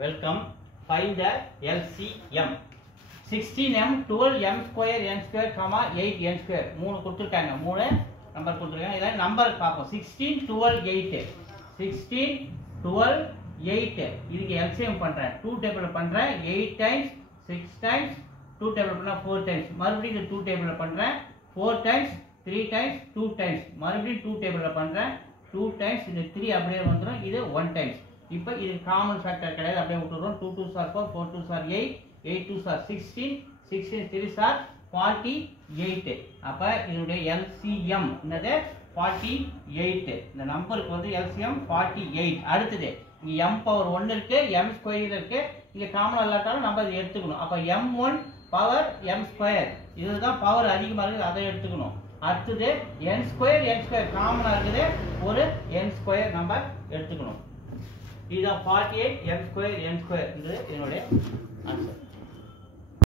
Welcome. Find the LCM. 16m, 12m square, n square, 8n square. 3 கொடுத்திருக்காங்க. 3 number கொடுத்திருக்காங்க. இத number பாப்போம். 16, 12, 8. 16, 12, 8. இதுக்கு LCM பண்றேன். 2 டேபிள்ல பண்றேன். 8 times, 6 times, 2 டேபிள்ல பண்ணா 4 times. மறுபடியும் இந்த 2 டேபிள்ல பண்றேன். 4 times, 3 times, 2 times. மறுபடியும் 2 டேபிள்ல பண்றேன். 2 times இந்த 3 அப்படியே வந்துரும். இது 1 times. இப்போ இது காமன் ஃபேக்டர் கிடையாது, அப்படியே விட்டுறோம். 2 2s are 4, 4 2s are 8, 8 2s are 16, 16 3s are 48. அப்ப இதனுடைய LCM என்னது 48. இந்த நம்பருக்கு வந்து LCM 48. அடுத்தது இங்க m பவர் 1 இருக்கு, m ஸ்கொயர் இருக்கு. இங்க காமன் இல்லாட்டாலும் நம்ம இதை எடுத்துக்கணும். அப்ப m1 பவர் m ஸ்கொயர், இதுதான் பவர் அதிகமா இருக்குது, அதை எடுத்துக்கணும். அடுத்தது n ஸ்கொயர் காமனா இருக்குது, ஒரு n ஸ்கொயர் நம்ம எடுத்துக்கணும். இதுதான் 48 m ஸ்கொயர் n ஸ்கொயர். இது என்னுடைய ஆன்சர்.